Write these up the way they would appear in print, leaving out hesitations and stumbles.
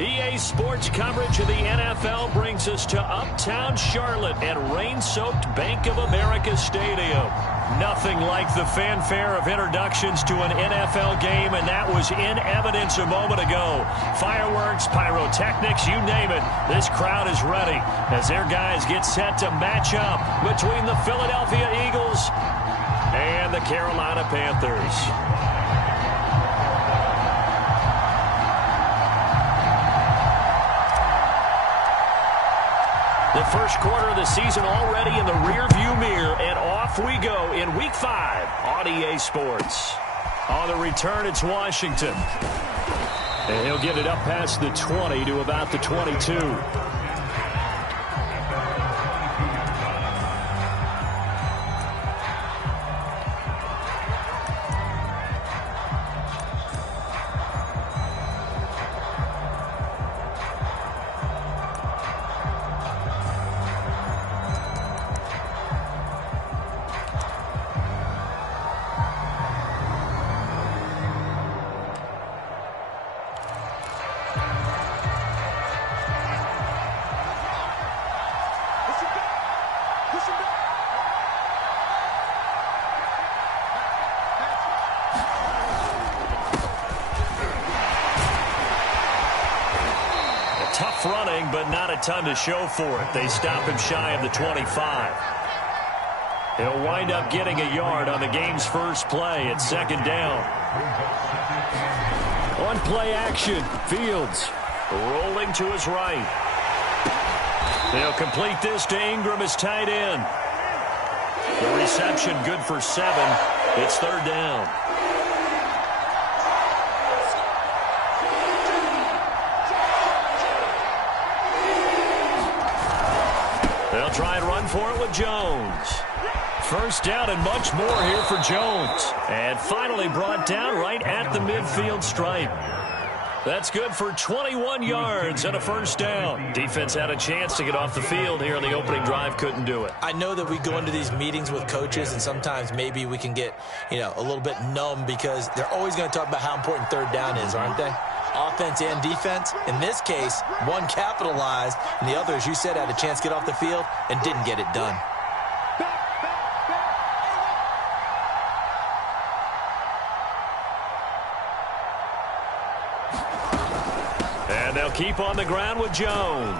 EA Sports coverage of the NFL brings us to Uptown Charlotte at rain-soaked Bank of America Stadium. Nothing like the fanfare of introductions to an NFL game, and that was in evidence a moment ago. Fireworks, pyrotechnics, you name it. This crowd is ready as their guys get set to match up between the Philadelphia Eagles and the Carolina Panthers. The first quarter of the season already in the rearview mirror, and off we go in Week 5 on EA Sports. On the return, it's Washington. And he'll get it up past the 20 to about the 22. Tough running, but not a ton to show for it. They stop him shy of the 25. He'll wind up getting a yard on the game's first play at second down. On play action, Fields rolling to his right. They'll complete this to Ingram as tight end. The reception good for 7. It's third down. They'll try and run for it with Jones. First down and much more here for Jones. And finally brought down right at the midfield stripe. That's good for 21 yards and a first down. Defense had a chance to get off the field here on the opening drive, couldn't do it. I know that we go into these meetings with coaches, and sometimes maybe we can get, a little bit numb because they're always going to talk about how important third down is, aren't they? Offense and defense. In this case, one capitalized, and the other, as you said, had a chance to get off the field and didn't get it done. And they'll keep on the ground with Jones.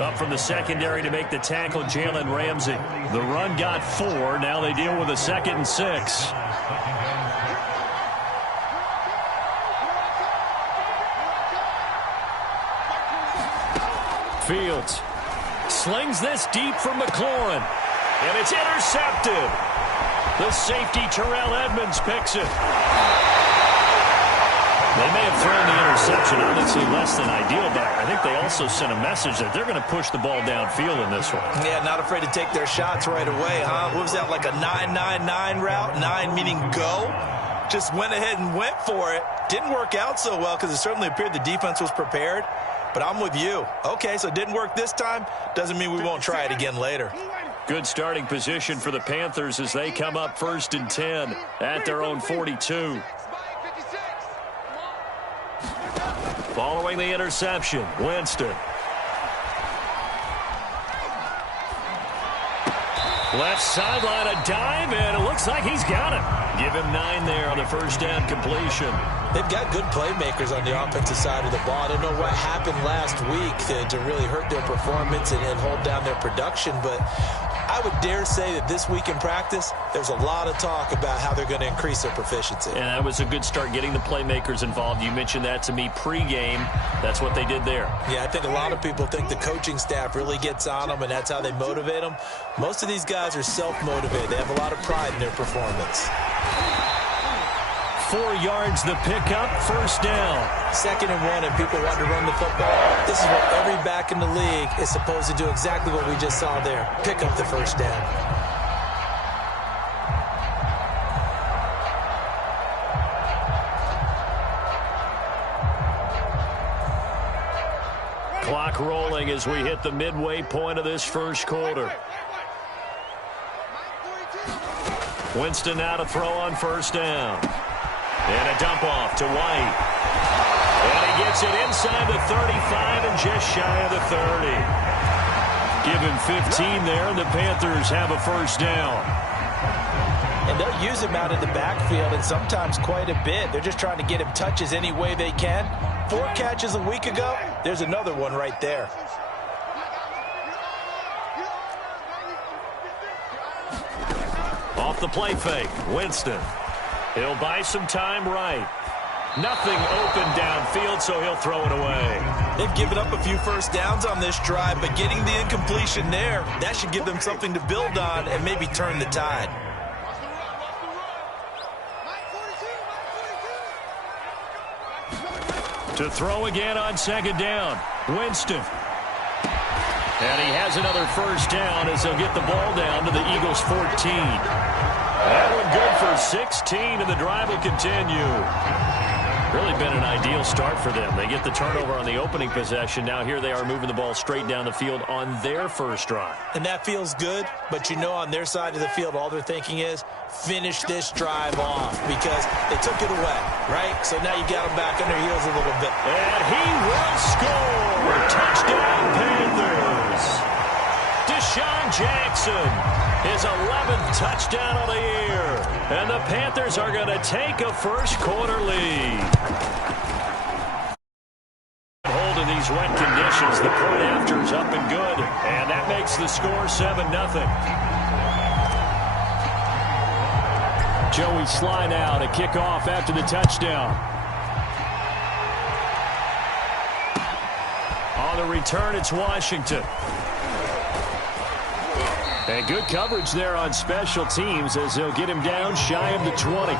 Up from the secondary to make the tackle, Jalen Ramsey. The run got 4. Now they deal with a 2nd and 6. Fields slings this deep from McLaurin, and it's intercepted. The safety, Terrell Edmonds, picks it. They may have thrown the interception, obviously less than ideal, but I think they also sent a message that they're going to push the ball downfield in this one. Yeah, not afraid to take their shots right away, huh? What was that, like a 9-9-9 route? 9 meaning go? Just went ahead and went for it. Didn't work out so well because it certainly appeared the defense was prepared. But I'm with you. Okay, so it didn't work this time. Doesn't mean we won't try it again later. Good starting position for the Panthers as they come up 1st and 10 at their own 42. Following the interception, Winston. Left sideline, a dive, and it looks like he's got it. Give him 9 there on the first down completion. They've got good playmakers on the offensive side of the ball. I don't know what happened last week to really hurt their performance and hold down their production, but I would dare say that this week in practice, there's a lot of talk about how they're going to increase their proficiency. And that was a good start getting the playmakers involved. You mentioned that to me pregame. That's what they did there. Yeah, I think a lot of people think the coaching staff really gets on them, and that's how they motivate them. Most of these guys are self-motivated. They have a lot of pride in their performance. 4 yards the pickup, first down. 2nd and 1, and people want to run the football. This is what every back in the league is supposed to do, exactly what we just saw there. Pick up the first down. Clock rolling as we hit the midway point of this first quarter. Winston now to throw on first down. And a dump off to White. And he gets it inside the 35 and just shy of the 30. Give him 15 there, and the Panthers have a first down. And they'll use him out in the backfield, and sometimes quite a bit. They're just trying to get him touches any way they can. 4 catches a week ago. There's another one right there. Off the play fake, Winston. He'll buy some time right. Nothing open downfield, so he'll throw it away. They've given up a few first downs on this drive, but getting the incompletion there, that should give them something to build on and maybe turn the tide. To throw again on second down, Winston. And he has another first down as they'll get the ball down to the Eagles' 14. That one good for 16, and the drive will continue. Really been an ideal start for them. They get the turnover on the opening possession. Now here they are moving the ball straight down the field on their first drive. And that feels good, but you know on their side of the field, all they're thinking is finish this drive off because they took it away, right? So now you got them back on their heels a little bit. And he will score! Touchdown, Panthers! Deshaun Jackson, his 11th touchdown of the year. And the Panthers are going to take a first-quarter lead. Hold in these wet conditions. The point after is up and good. And that makes the score 7-0. Joey slide out, a kickoff after the touchdown. On the return, it's Washington. And good coverage there on special teams as they'll get him down shy of the 20.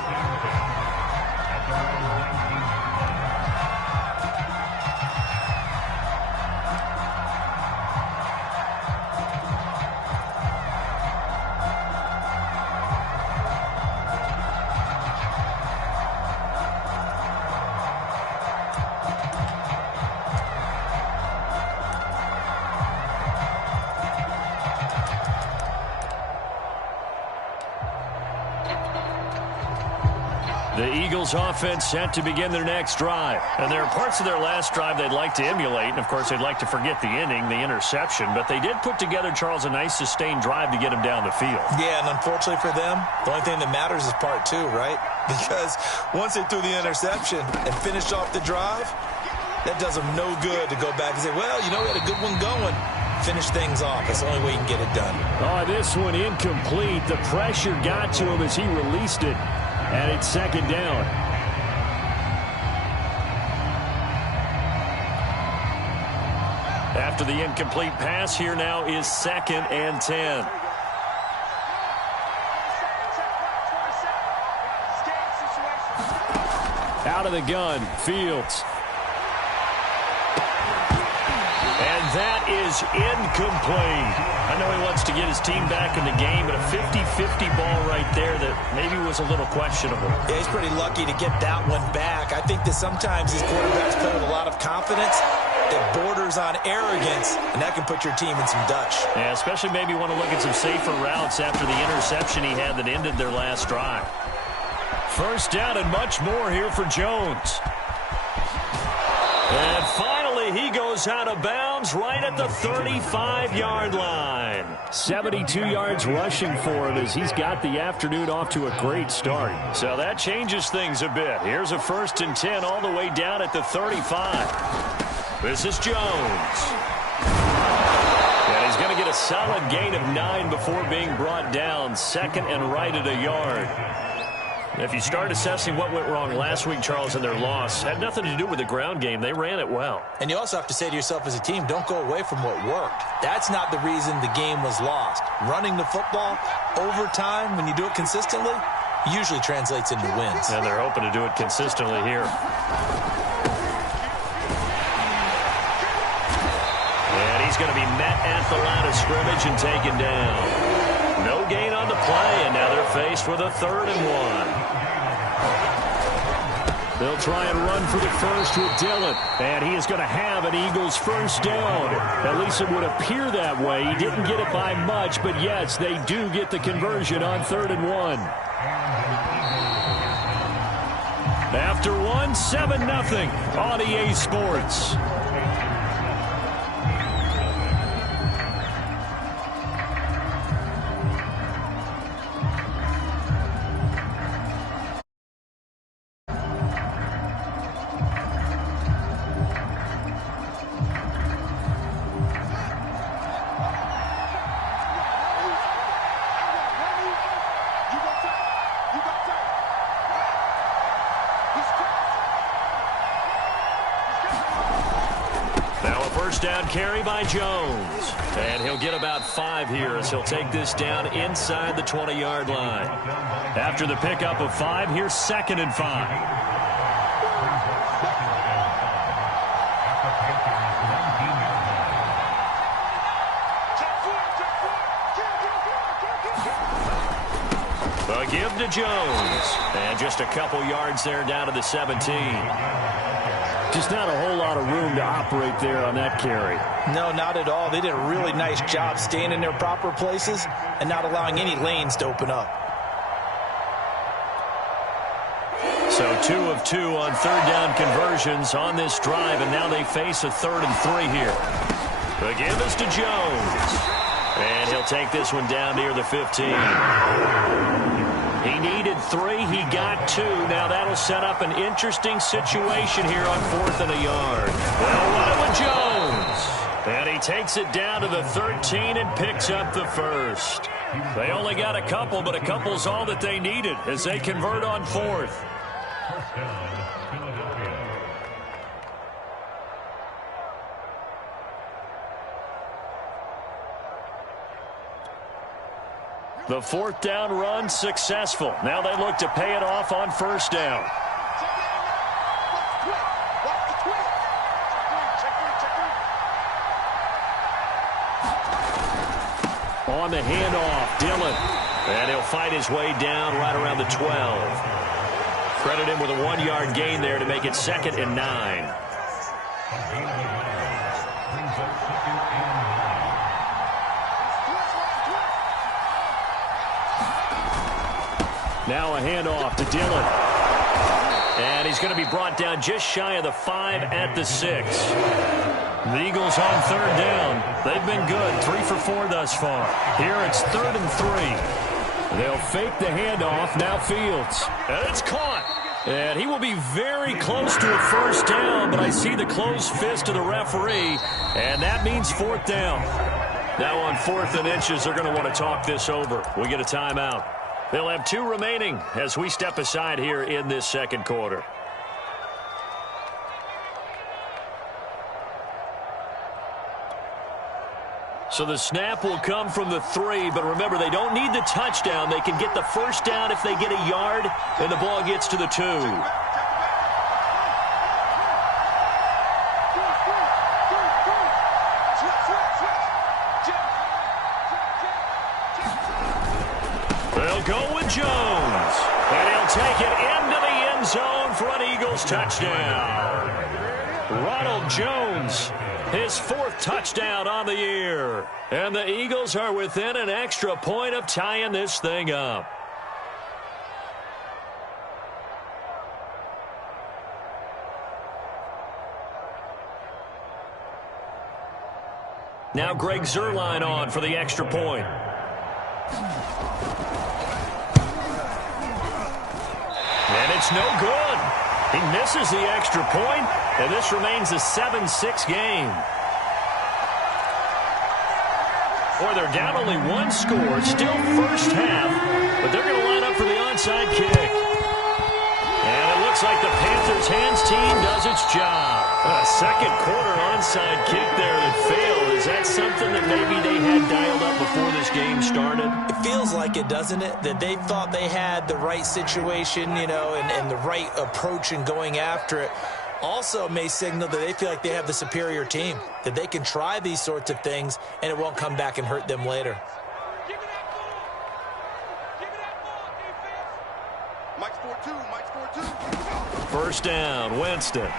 The Eagles offense set to begin their next drive. And there are parts of their last drive they'd like to emulate. And, of course, they'd like to forget the inning, the interception. But they did put together, Charles, a nice sustained drive to get him down the field. Yeah, and unfortunately for them, the only thing that matters is part 2, right? Because once they threw the interception and finished off the drive, that does them no good to go back and say, well, you know, we had a good one going. Finish things off. That's the only way you can get it done. Oh, this one incomplete. The pressure got to him as he released it. And it's second down. After the incomplete pass, here now is 2nd and 10. Out of the gun, Fields. And that is incomplete. I know he wants to get his team back in the game, but a 50-50 ball right there that maybe was a little questionable. Yeah, he's pretty lucky to get that one back. I think that sometimes these quarterbacks play with a lot of confidence that borders on arrogance, and that can put your team in some Dutch. Yeah, especially maybe want to look at some safer routes after the interception he had that ended their last drive. First down and much more here for Jones. And finally, he goes out of bounds right at the 35-yard line. 72 yards rushing for him as he's got the afternoon off to a great start. So that changes things a bit. Here's a 1st and 10 all the way down at the 35. This is Jones. And he's going to get a solid gain of 9 before being brought down. 2nd and right at a yard. If you start assessing what went wrong last week, Charles, in their loss, had nothing to do with the ground game. They ran it well. And you also have to say to yourself as a team, don't go away from what worked. That's not the reason the game was lost. Running the football over time, when you do it consistently, usually translates into wins. And they're hoping to do it consistently here. And he's going to be met at the line of scrimmage and taken down. No gain on the play, and now they're faced with a 3rd and 1. They'll try and run for the first with Dillon. And he is going to have an Eagles first down. At least it would appear that way. He didn't get it by much, but yes, they do get the conversion on 3rd and 1. After one, 7-0 on EA Sports. Down carry by Jones. And he'll get about 5 here as he'll take this down inside the 20-yard line. After the pickup of 5, here's 2nd and 5. A give to Jones. And just a couple yards there down to the 17. Just not a whole lot of room to operate there on that carry. No, not at all. They did a really nice job staying in their proper places and not allowing any lanes to open up. So 2 of 2 on 3rd down conversions on this drive, and now they face a 3rd and 3 here. The give is to Jones. And he'll take this one down near the 15. He needed 3. He got 2. Now that'll set up an interesting situation here on 4th and a yard. They'll run it with Jones. And he takes it down to the 13 and picks up the 1st. They only got a couple, but a couple's all that they needed as they convert on 4th. The 4th down run successful. Now they look to pay it off on 1st down. On the handoff, Dillon. And he'll fight his way down right around the 12. Credit him with a 1-yard gain there to make it 2nd and 9. Now a handoff to Dillon. And he's going to be brought down just shy of the 5 at the 6. The Eagles on 3rd down. They've been good, 3 for 4 thus far. Here it's 3rd and 3. They'll fake the handoff. Now Fields. And it's caught. And he will be very close to a 1st down, but I see the closed fist of the referee, and that means 4th down. Now on 4th and inches, they're going to want to talk this over. We get a timeout. They'll have 2 remaining as we step aside here in this 2nd quarter. So the snap will come from the 3, but remember, they don't need the touchdown. They can get the 1st down if they get a yard, and the ball gets to the 2. They'll go with Jones, and he'll take it into the end zone for an Eagles touchdown. Ronald Jones, his 4th touchdown on the year. And the Eagles are within an extra point of tying this thing up. Now Greg Zuerlein on for the extra point. And it's no good. He misses the extra point, and this remains a 7-6 game. Boy, they're down only 1 score, still first half, but they're going to line up for the onside kick. And it looks like the Panthers' hands team does its job. A 2nd quarter onside kick there that failed. Is that something that maybe they had dialed up before this game started? It feels like it, doesn't it? That they thought they had the right situation, you know, and the right approach in going after it. Also may signal that they feel like they have the superior team, that they can try these sorts of things and it won't come back and hurt them later. Mike's 4-2, Mike's 4-2. 1st down, Winston.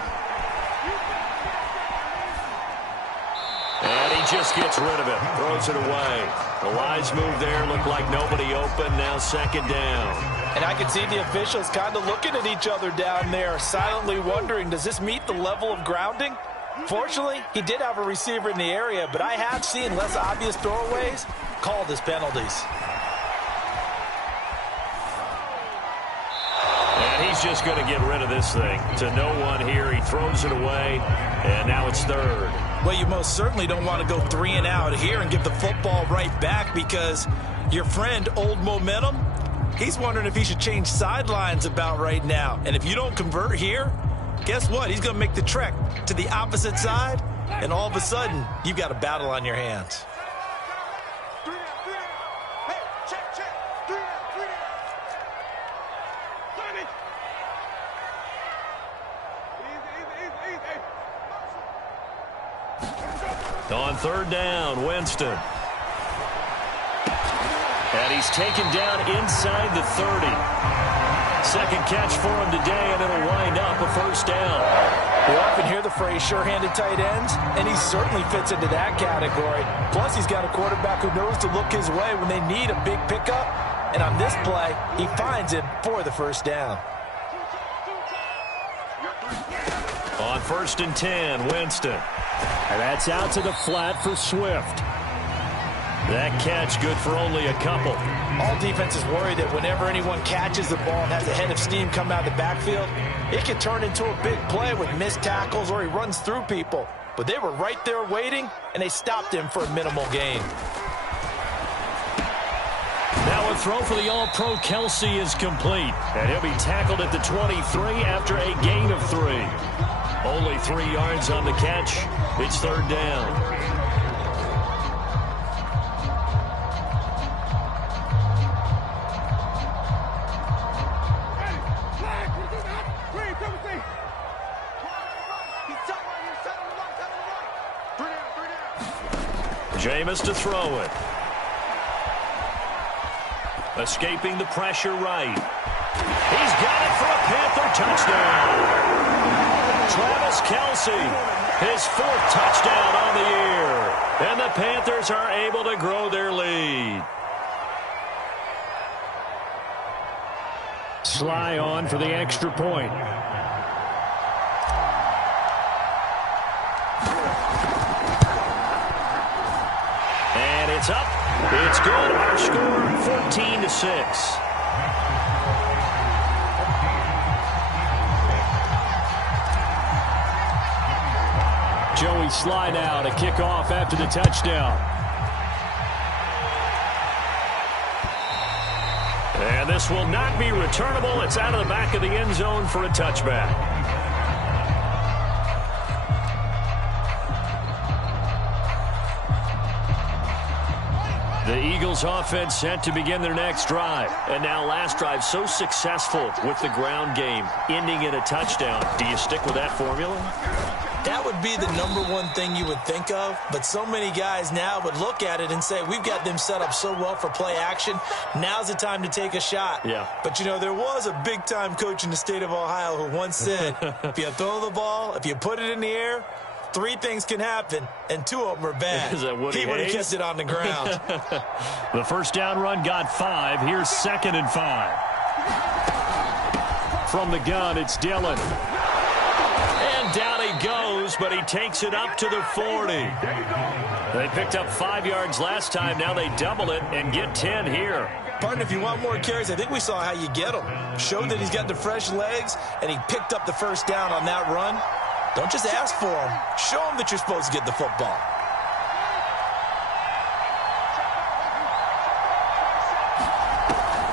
And he just gets rid of it, throws it away. The wise move there, looked like nobody open, now 2nd down. And I can see the officials kind of looking at each other down there, silently wondering, does this meet the level of grounding? Fortunately, he did have a receiver in the area, but I have seen less obvious throwaways called as penalties. And he's just going to get rid of this thing. To no one here, he throws it away, and now it's third. Well, you most certainly don't want to go 3 and out here and give the football right back, because your friend, Old Momentum, he's wondering if he should change sidelines about right now. And if you don't convert here, guess what? He's going to make the trek to the opposite side, and all of a sudden, you've got a battle on your hands. On third down, Winston. And he's taken down inside the 30. Second catch for him today, and it'll wind up a first down. We often hear the phrase sure-handed tight ends, and he certainly fits into that category. Plus, he's got a quarterback who knows to look his way when they need a big pickup. And on this play, he finds him for the first down. On 1st and 10, Winston. And that's out to the flat for Swift. That catch good for only a couple. All defenses worry that whenever anyone catches the ball and has a head of steam come out of the backfield, it can turn into a big play with missed tackles or he runs through people. But they were right there waiting, and they stopped him for a minimal gain. Now a throw for the All-Pro Kelsey is complete. And he'll be tackled at the 23 after a gain of 3. Only 3 yards on the catch. It's third down. Jameis to throw it. Escaping the pressure right. He's got it for a Panther touchdown. Travis Kelce, his 4th touchdown on the year. And the Panthers are able to grow their lead. Sly on for the extra point. And it's up. It's good. Our score, 14-6. Joey Sly now to kick off after the touchdown. And this will not be returnable. It's out of the back of the end zone for a touchback. The Eagles offense set to begin their next drive. And now last drive so successful with the ground game, ending in a touchdown. Do you stick with that formula? That would be the #1 thing you would think of, but so many guys now would look at it and say, we've got them set up so well for play action, now's the time to take a shot. Yeah. But, you know, there was a big-time coach in the state of Ohio who once said, if you throw the ball, if you put it in the air, 3 things can happen, and 2 of them are bad. Is that Woody He would have Hayes? kept it on the ground. The first down run got 5. Here's 2nd and 5. From the gun, it's Dillon. And down he goes, but he takes it up to the 40. They picked up 5 yards last time. Now they double it and get 10 here. Partner, if you want more carries, I think we saw how you get them. Showed that he's got the fresh legs, and he picked up the first down on that run. Don't just ask for them. Show them that you're supposed to get the football.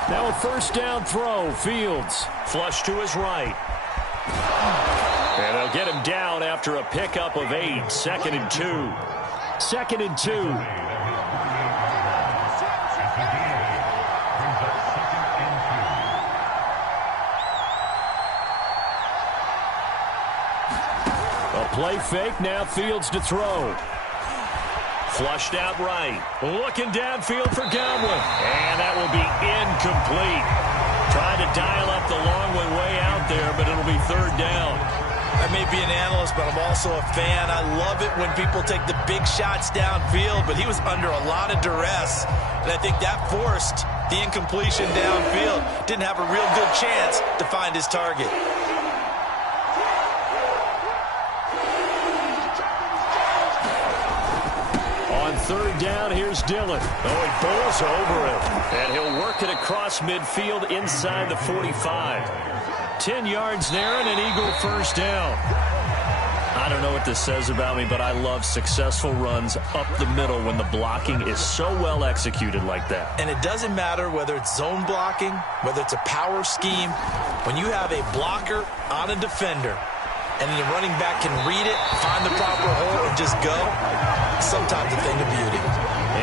Now a first down throw. Fields flush to his right. And they'll get him down after a pickup of 8. 2nd and 2. 2nd and 2. A play fake. Now Fields to throw. Flushed out right. Looking downfield for Godwin. And that will be incomplete. Trying to dial up the long one way out there, but it'll be third down. I may be an analyst, but I'm also a fan. I love it when people take the big shots downfield, but he was under a lot of duress, and I think that forced The incompletion downfield didn't have a real good chance to find his target. On third down, here's Dillon. Oh, he bowls over it. And he'll work it across midfield inside the 45. 10 yards there and an Eagle first down. I don't know what this says about me, but I love successful runs up the middle when the blocking is so well executed like that. And it doesn't matter whether it's zone blocking, whether it's a power scheme. When you have a blocker on a defender, and the running back can read it, find the proper hole, and just go, sometimes a thing of beauty.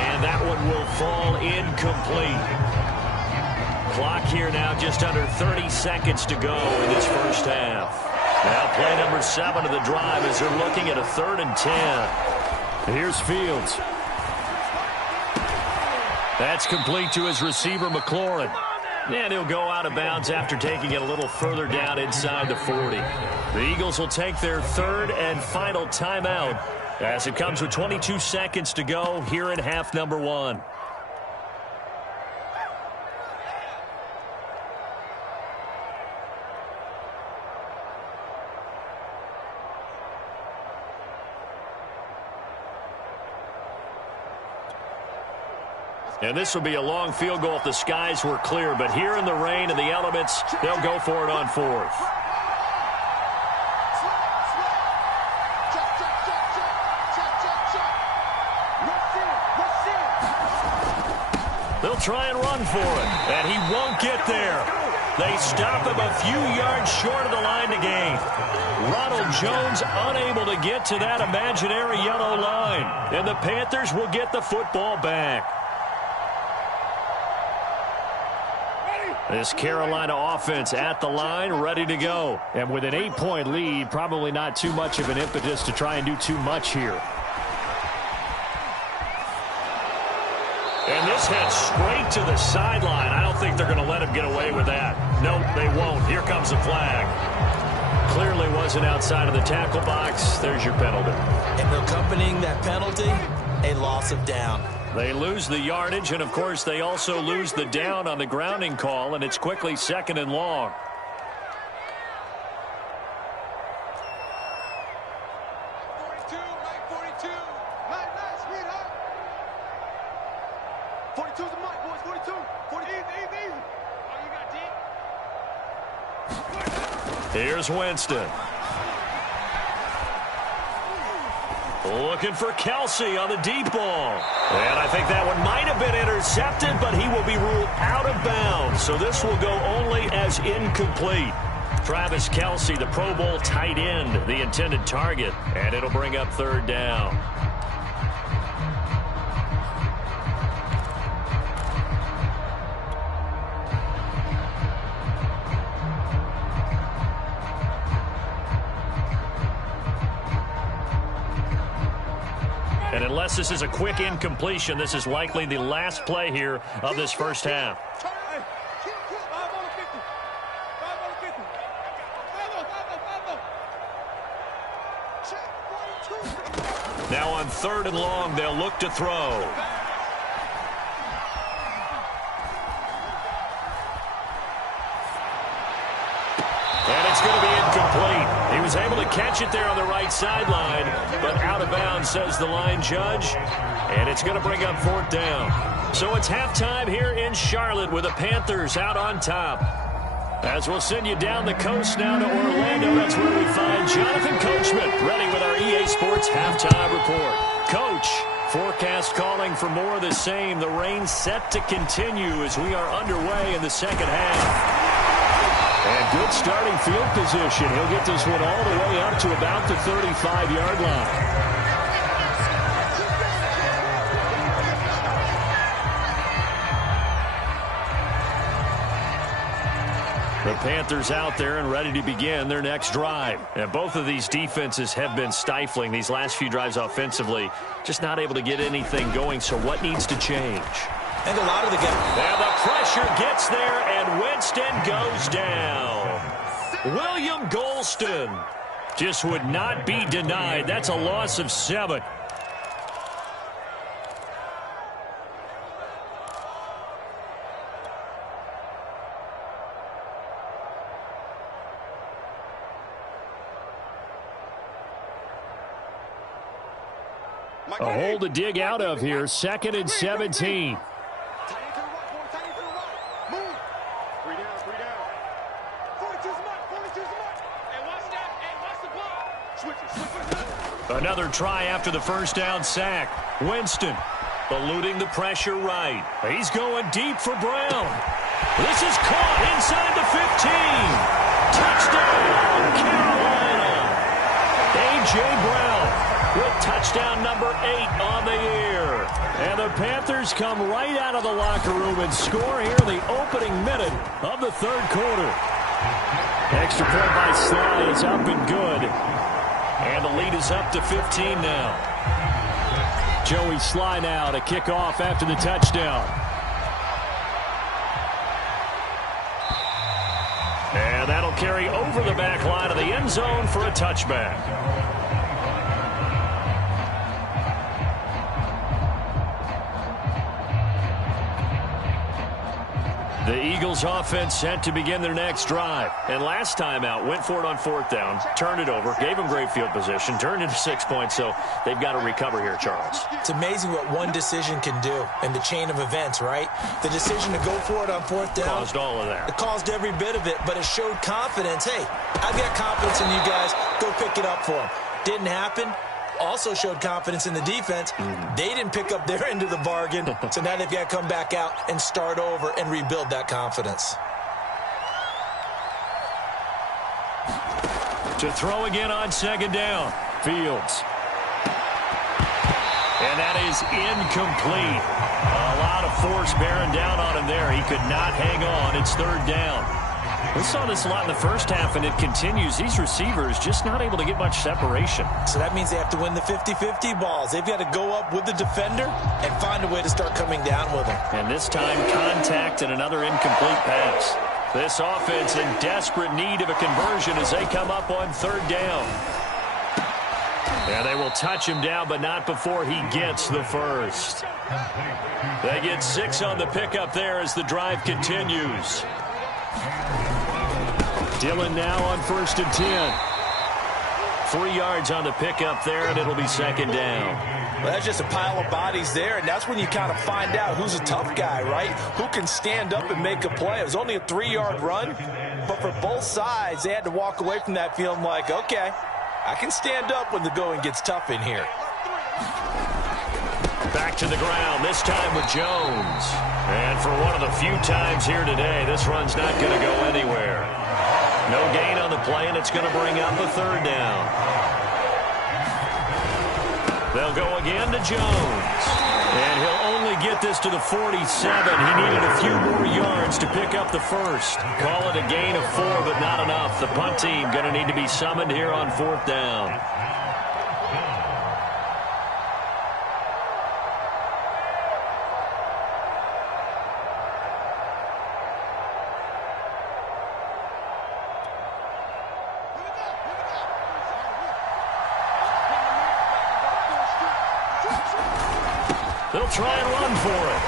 And that one will fall incomplete. Clock here now, just under 30 seconds to go in this first half. Now play number 7 of the drive as they're looking at a 3rd and 10. Here's Fields. That's complete to his receiver, McLaurin. And he'll go out of bounds after taking it a little further down inside the 40. The Eagles will take their 3rd and final timeout as it comes with 22 seconds to go here in half number 1. And this will be a long field goal if the skies were clear. But here in the rain and the elements, they'll go for it on 4th. They'll try and run for it. And he won't get there. They stop him a few yards short of the line to gain. Ronald Jones unable to get to that imaginary yellow line. And the Panthers will get the football back. This Carolina offense at the line, ready to go. And with an 8-point lead, probably not too much of an impetus to try and do too much here. And this heads straight to the sideline. I don't think they're going to let him get away with that. Nope, they won't. Here comes the flag. Clearly wasn't outside of the tackle box. There's your penalty. And accompanying that penalty, a loss of down. They lose the yardage, and, of course, they also lose the down on the grounding call, and it's quickly 2nd and long. Here's Winston. Looking for Kelsey on the deep ball. And I think that one might have been intercepted, but he will be ruled out of bounds. So this will go only as incomplete. Travis Kelsey, the Pro Bowl tight end, the intended target. And it'll bring up 3rd down. And unless this is a quick incompletion, this is likely the last play here of this first half. Now on 3rd and long, they'll look to throw. And it's going to be incomplete. He was able to catch it there on the right sideline, but out of bounds, says the line judge. And it's going to bring up 4th down. So it's halftime here in Charlotte with the Panthers out on top. As we'll send you down the coast now to Orlando, that's where we find Jonathan Coachman, ready with our EA Sports halftime report. Coach, forecast calling for more of the same. The rain set to continue as we are underway in the second half. And good starting field position. He'll get this one all the way up to about the 35-yard line. The Panthers out there and ready to begin their next drive. And both of these defenses have been stifling these last few drives offensively. Just not able to get anything going, so what needs to change? And a lot of the guys. And the pressure gets there, and Winston goes down. William Golston just would not be denied. That's a loss of 7. A hole to dig out of here. 2nd and 17. Another try after the first down sack. Winston eluding the pressure right. He's going deep for Brown. This is caught inside the 15. Touchdown, Carolina. A.J. Brown with touchdown number 8 on the year. And the Panthers come right out of the locker room and score here in the opening minute of the 3rd quarter. Extra point by Sly is up and good. And the lead is up to 15 now. Joey Sly now to kick off after the touchdown. And that'll carry over the back line of the end zone for a touchback. The Eagles offense set to begin their next drive. And last time out, went for it on 4th down, turned it over, gave them great field position, turned into 6 points, so they've got to recover here, Charles. It's amazing what one decision can do in the chain of events, right? The decision to go for it on 4th down. Caused all of that. It caused every bit of it, but it showed confidence. Hey, I've got confidence in you guys. Go pick it up for them. Didn't happen. Also showed confidence in the defense. They didn't pick up their end of the bargain, so now they've got to come back out and start over and rebuild that confidence. To throw again on 2nd down. Fields. And that is incomplete. A lot of force bearing down on him there. He could not hang on. It's 3rd down. We saw this a lot in the first half, and it continues. These receivers just not able to get much separation. So that means they have to win the 50-50 balls. They've got to go up with the defender and find a way to start coming down with them. And this time, contact and another incomplete pass. This offense in desperate need of a conversion as they come up on 3rd down. And they will touch him down, but not before he gets the first. They get 6 on the pickup there as the drive continues. Dillon now on 1st and 10. 3 yards on the pickup there, and it'll be 2nd down. Well, that's just a pile of bodies there, and that's when you kind of find out who's a tough guy, right? Who can stand up and make a play. It was only a 3-yard run, but for both sides, they had to walk away from that feeling like, okay, I can stand up when the going gets tough in here. Back to the ground, this time with Jones. And for one of the few times here today, this run's not going to go anywhere. No gain on the play, and it's going to bring up a 3rd down. They'll go again to Jones. And he'll only get this to the 47. He needed a few more yards to pick up the first. Call it a gain of 4, but not enough. The punt team going to need to be summoned here on 4th down. They'll try and run for it.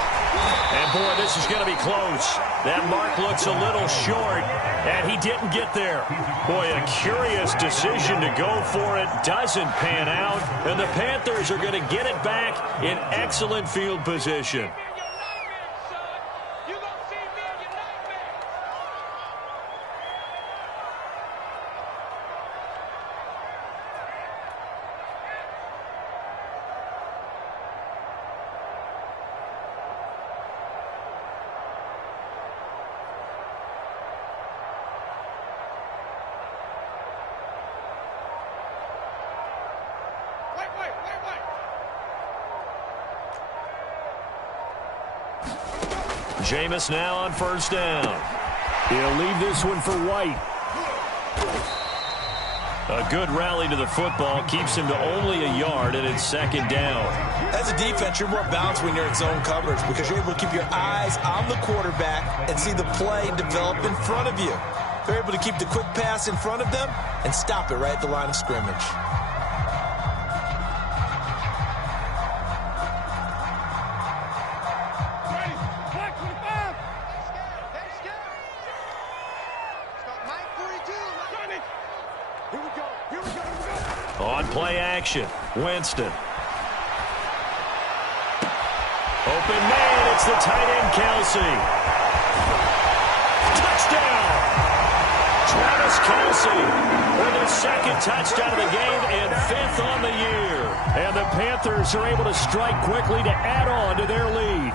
And, boy, this is going to be close. That mark looks a little short, and he didn't get there. Boy, a curious decision to go for it. Doesn't pan out, and the Panthers are going to get it back in excellent field position. Jameis now on 1st down. He'll leave this one for White. A good rally to the football keeps him to only a yard, and it's 2nd down. As a defense, you're more balanced when you're in zone coverage because you're able to keep your eyes on the quarterback and see the play develop in front of you. They're able to keep the quick pass in front of them and stop it right at the line of scrimmage. On play action, Winston. open man. It's the tight end, Kelsey. Touchdown! Travis Kelsey with his second touchdown of the game and 5th on the year. And the Panthers are able to strike quickly to add on to their lead.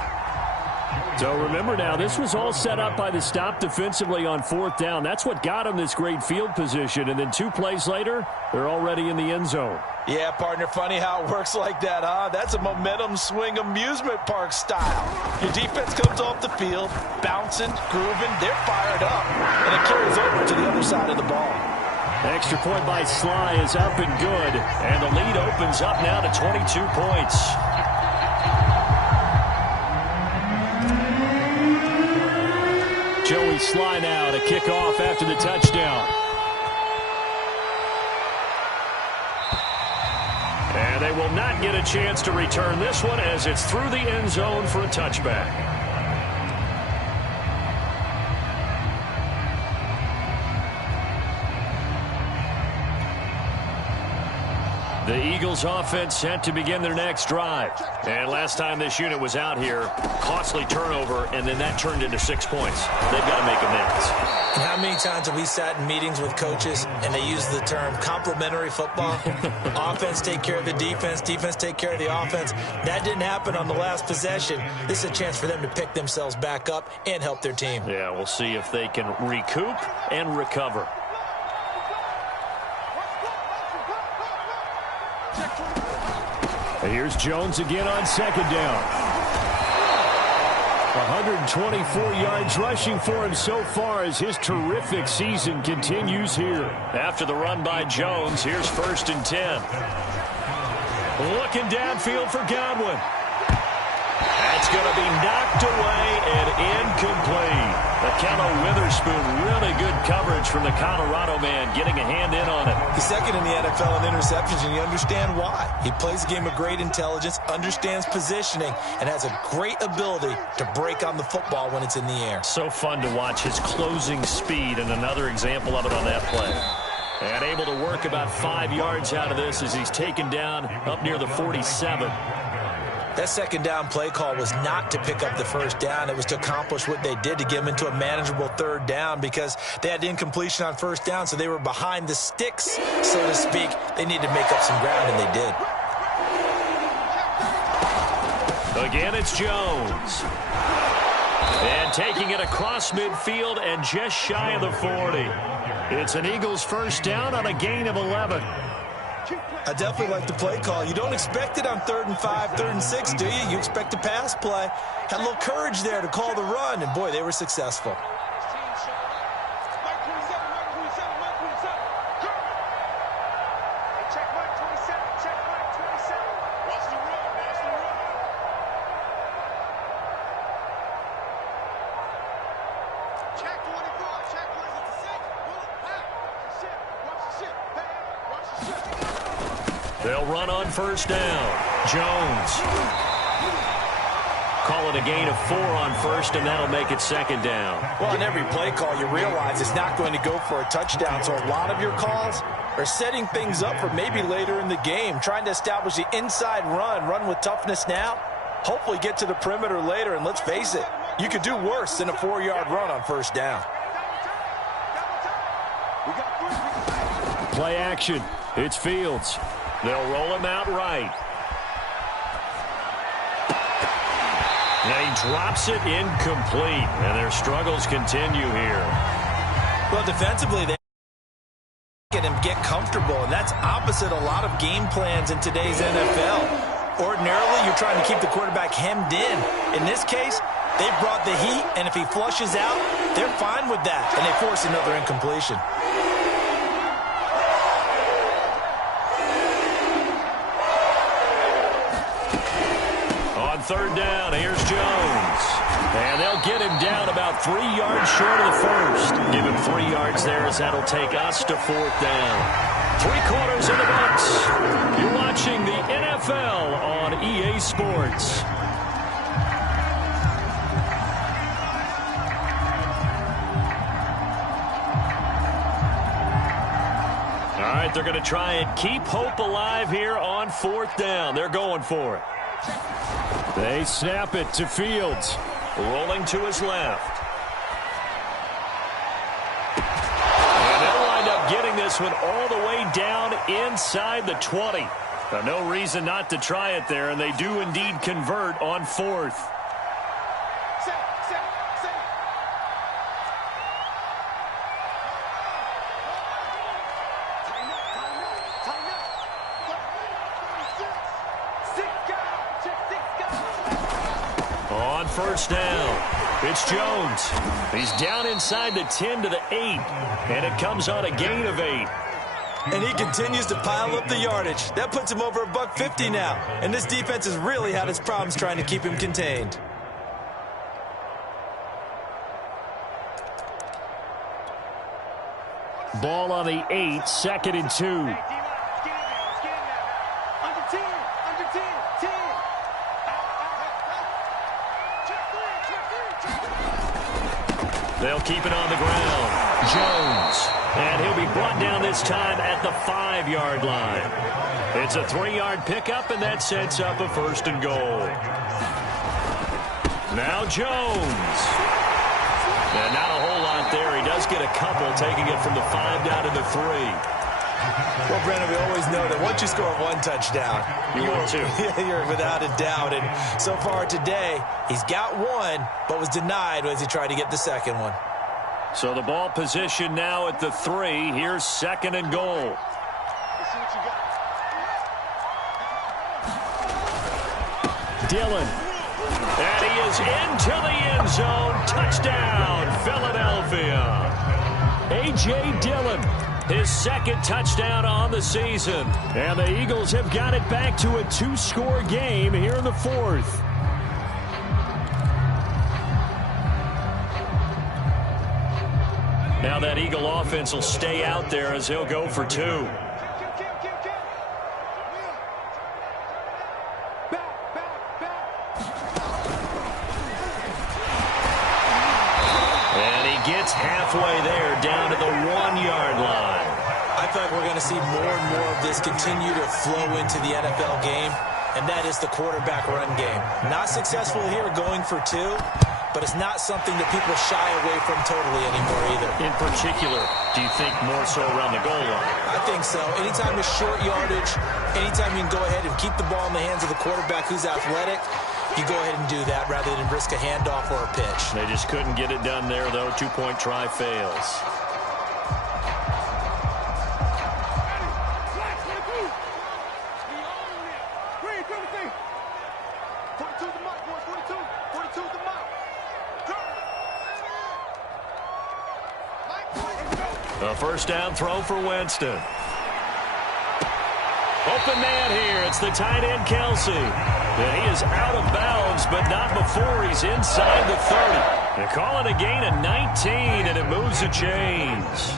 So remember now, this was all set up by the stop defensively on 4th down. That's what got them this great field position. And then 2 plays later, they're already in the end zone. Yeah, partner, funny how it works like that, huh? That's a momentum swing amusement park style. Your defense comes off the field, bouncing, grooving, they're fired up, and it carries over to the other side of the ball. Extra point by Sly is up and good, and the lead opens up now to 22 points. Joey Sly now to kick off after the touchdown. And they will not get a chance to return this one as it's through the end zone for a touchback. The Eagles offense set to begin their next drive. And last time this unit was out here, costly turnover, and then that turned into 6 points. They've got to make amends. And how many times have we sat in meetings with coaches and they use the term complementary football? Offense take care of the defense, defense take care of the offense. That didn't happen on the last possession. This is a chance for them to pick themselves back up and help their team. Yeah, we'll see if they can recoup and recover. Here's Jones again on 2nd down. 124 yards rushing for him so far as his terrific season continues here. After the run by Jones, here's 1st and 10. Looking downfield for Godwin. That's going to be knocked away and incomplete. McKenna Witherspoon, really good coverage from the Colorado man, getting a hand in on it. He's second in the NFL in interceptions, and you understand why. He plays a game of great intelligence, understands positioning, and has a great ability to break on the football when it's in the air. So fun to watch his closing speed, and another example of it on that play. And able to work about 5 yards out of this as he's taken down up near the 47. That 2nd down play call was not to pick up the 1st down. It was to accomplish what they did to get them into a manageable 3rd down because they had incompletion on 1st down, so they were behind the sticks, so to speak. They needed to make up some ground, and they did. Again, it's Jones. And taking it across midfield and just shy of the 40. It's an Eagles 1st down on a gain of 11. I definitely like the play call. You don't expect it on 3rd and 5, 3rd and 6, do you? You expect a pass play. Had a little courage there to call the run, and boy, they were successful. They'll run on 1st down. Jones. Call it a gain of 4 on 1st, and that'll make it 2nd down. Well, in every play call, you realize it's not going to go for a touchdown, so a lot of your calls are setting things up for maybe later in the game, trying to establish the inside run with toughness now, hopefully get to the perimeter later, and let's face it, you could do worse than a 4-yard run on 1st down. Play action. It's Fields. They'll roll him out right. Now he drops it incomplete, and their struggles continue here. Well, defensively, they get him get comfortable, and that's opposite a lot of game plans in today's NFL. Ordinarily, you're trying to keep the quarterback hemmed in. In this case, they brought the heat, and if he flushes out, they're fine with that, and they force another incompletion. On 3rd down, here's Jones. And they'll get him down about 3 yards short of the 1st. Give him 3 yards there as that'll take us to 4th down. 3/4 in the books. You're watching the NFL on EA Sports. All right, they're going to try and keep hope alive here on 4th down. They're going for it. They snap it to Fields. Rolling to his left. And they'll wind up getting this one all the way down inside the 20. Now, no reason not to try it there, and they do indeed convert on 4th. On first down, it's Jones. He's down inside the 10 to the 8, and it comes on a gain of 8. And he continues to pile up the yardage. That puts him over $150 now. And this defense has really had its problems trying to keep him contained. Ball on the 8, 2nd and 2. They'll keep it on the ground. Jones. And he'll be brought down this time at the 5-yard line. It's a 3-yard pickup, and that sets up a 1st and goal. Now Jones. And not a whole lot there. He does get a couple, taking it from the 5 down to the 3. Well, Brandon, we always know that once you score 1 touchdown, you're without a doubt. And so far today, he's got 1, but was denied as he tried to get the 2nd one. So the ball position now at the 3. Here's 2nd and goal. Dillon. And he is into the end zone. Touchdown, Philadelphia. A.J. Dillon, his 2nd touchdown on the season. And the Eagles have got it back to a 2-score game here in the 4th. Now that Eagle offense will stay out there as he'll go for 2. And he gets halfway there, down to the 1-yard line. I feel like we're going to see more and more of this continue to flow into the NFL game, and that is the quarterback run game. Not successful here going for 2. But it's not something that people shy away from totally anymore either. In particular, do you think more so around the goal line? I think so. Anytime it's short yardage, anytime you can go ahead and keep the ball in the hands of the quarterback who's athletic, you go ahead and do that rather than risk a handoff or a pitch. They just couldn't get it done there, though. 2-point try fails. A first down throw for Winston. Open man here. It's the tight end, Kelsey. And he is out of bounds, but not before he's inside the 30. They call it a gain of 19, and it moves the chains.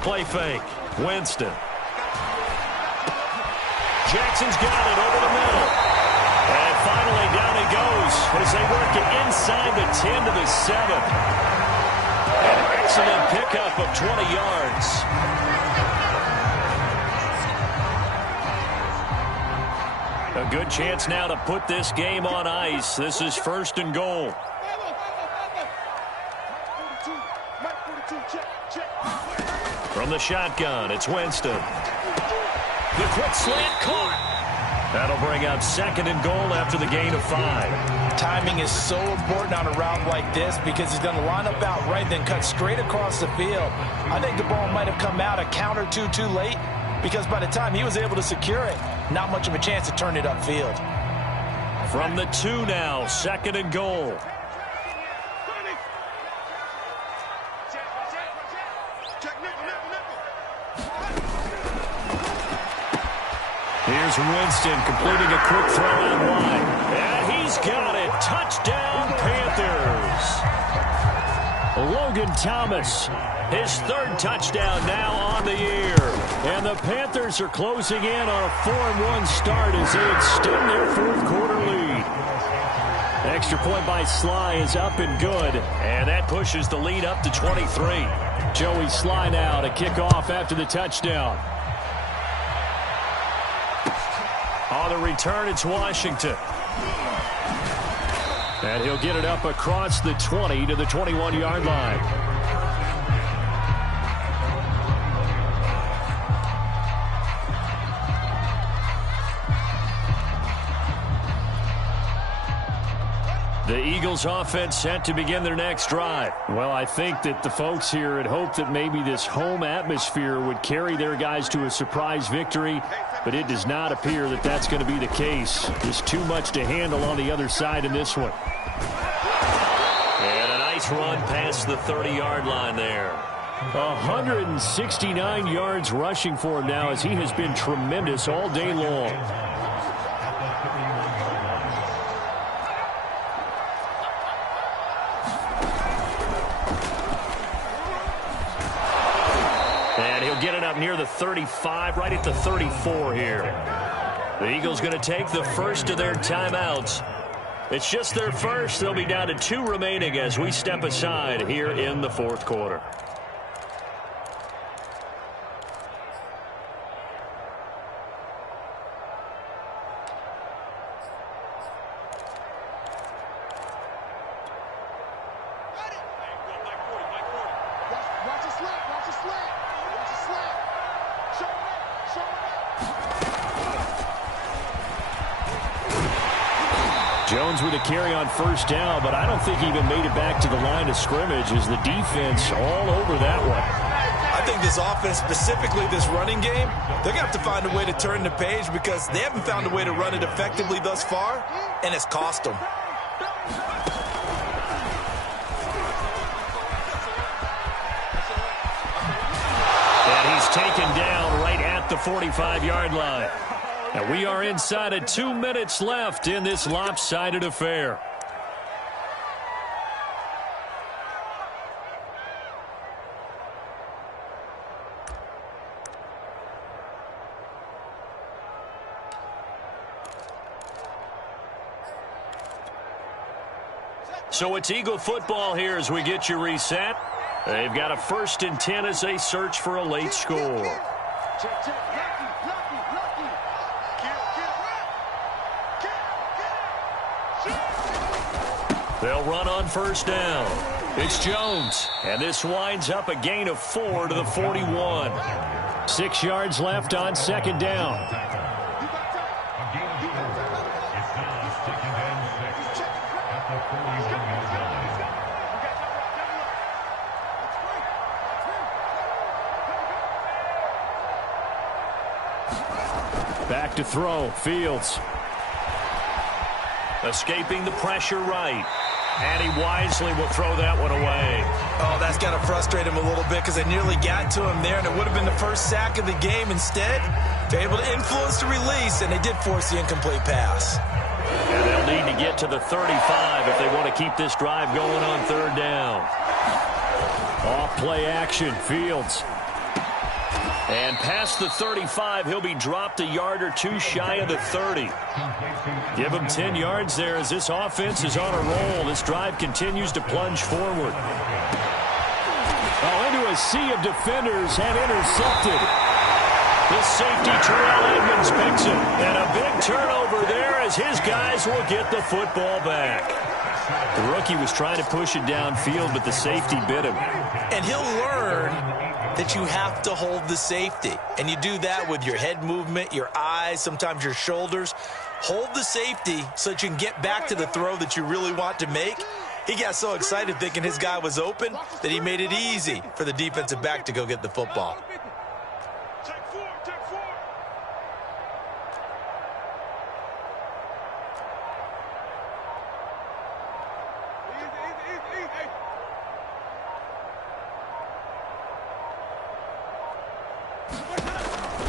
Play fake. Winston. Jackson's got it over the middle. And finally down he goes as they work it inside the 10 to the 7. An excellent pickup of 20 yards. A good chance now to put this game on ice. This is 1st and goal. From the shotgun, it's Winston. The quick slant caught. That'll bring up 2nd and goal after the gain of 5. Timing is so important on a route like this because he's going to line up out right, then cut straight across the field. I think the ball might have come out a count or two too late because by the time he was able to secure it, not much of a chance to turn it upfield. From the 2 now, 2nd and goal. Here's Winston completing a quick throw out wide. And he's got it. Touchdown, Panthers. Logan Thomas, his 3rd touchdown now on the year. And the Panthers are closing in on a 4-1 start as they extend their 4th quarter lead. Extra point by Sly is up and good, and that pushes the lead up to 23. Joey Sly now to kick off after the touchdown. On the return, it's Washington. And he'll get it up across the 20 to the 21-yard line. The Eagles offense set to begin their next drive. Well, I think that the folks here had hoped that maybe this home atmosphere would carry their guys to a surprise victory, but it does not appear that that's going to be the case. Just too much to handle on the other side in this one. And a nice run past the 30-yard line there. 169 yards rushing for him now as he has been tremendous all day long. Get it up near the 35, right at the 34 here. The Eagles going to take the first of their timeouts. It's just their first. They'll be down to 2 remaining as we step aside here in the fourth quarter. Jones with a carry on first down, but I don't think he even made it back to the line of scrimmage as the defense all over that one. I think this offense, specifically this running game, they're going to have to find a way to turn the page because they haven't found a way to run it effectively thus far, and it's cost them. And he's taken down right at the 45-yard line. And we are inside of 2 minutes left in this lopsided affair. So it's Eagle football here as we get you reset. They've got a 1st and 10 as they search for a late score. They'll run on first down. It's Jones. And this winds up a gain of 4 to the 41. 6 yards left on second down. Back to throw. Fields. Escaping the pressure right. And he wisely will throw that one away. Oh, that's got to frustrate him a little bit because they nearly got to him there, and it would have been the first sack of the game. Instead, they're able to influence the release, and they did force the incomplete pass. And they'll need to get to the 35 if they want to keep this drive going on third down. Off play action, Fields. And past the 35, he'll be dropped a yard or two shy of the 30. Give him 10 yards there as this offense is on a roll. This drive continues to plunge forward. Oh, into a sea of defenders and intercepted. The safety, Terrell Edmonds, picks it. And a big turnover there as his guys will get the football back. The rookie was trying to push it downfield, but the safety bit him. And he'll learn that you have to hold the safety. And you do that with your head movement, your eyes, sometimes your shoulders. Hold the safety so that you can get back to the throw that you really want to make. He got so excited thinking his guy was open that he made it easy for the defensive back to go get the football.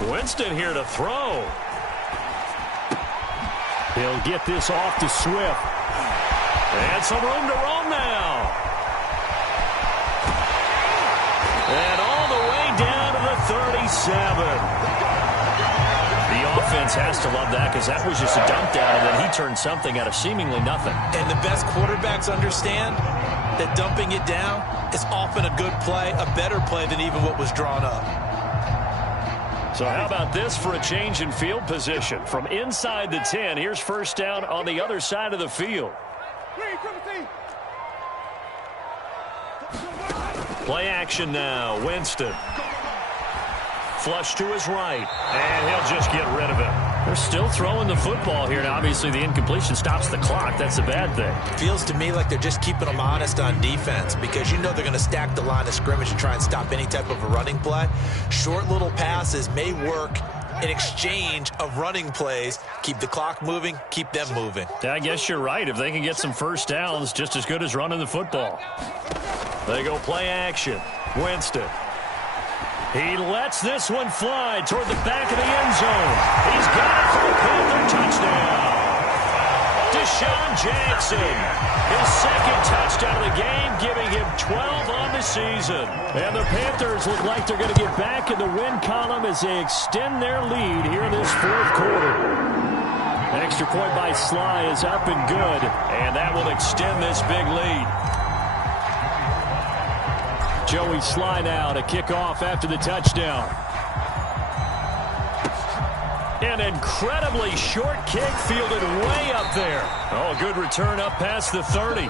Winston here to throw. He'll get this off to Swift. And some room to roam now. And all the way down to the 37. The defense has to love that because that was just a dump down, and then he turned something out of seemingly nothing. And the best quarterbacks understand that dumping it down is often a good play, a better play than even what was drawn up. So how about this for a change in field position? From inside the 10, here's first down on the other side of the field. Play action now. Winston. Flush to his right. And he'll just get rid of it. They're still throwing the football here. Now, obviously, the incompletion stops the clock. That's a bad thing. Feels to me like they're just keeping them honest on defense because you know they're going to stack the line of scrimmage and try and stop any type of a running play. Short little passes may work in exchange of running plays. Keep the clock moving, keep them moving. Yeah, I guess you're right. If they can get some first downs, just as good as running the football. They go play action. Winston. He lets this one fly toward the back of the end zone. He's got it for a Panther touchdown. Deshaun Jackson, his second touchdown of the game, giving him 12 on the season. And the Panthers look like they're going to get back in the win column as they extend their lead here in this fourth quarter. An extra point by Sly is up and good, and that will extend this big lead. Joey Sly now to kick off after the touchdown. An incredibly short kick fielded way up there. Oh, good return up past the 30.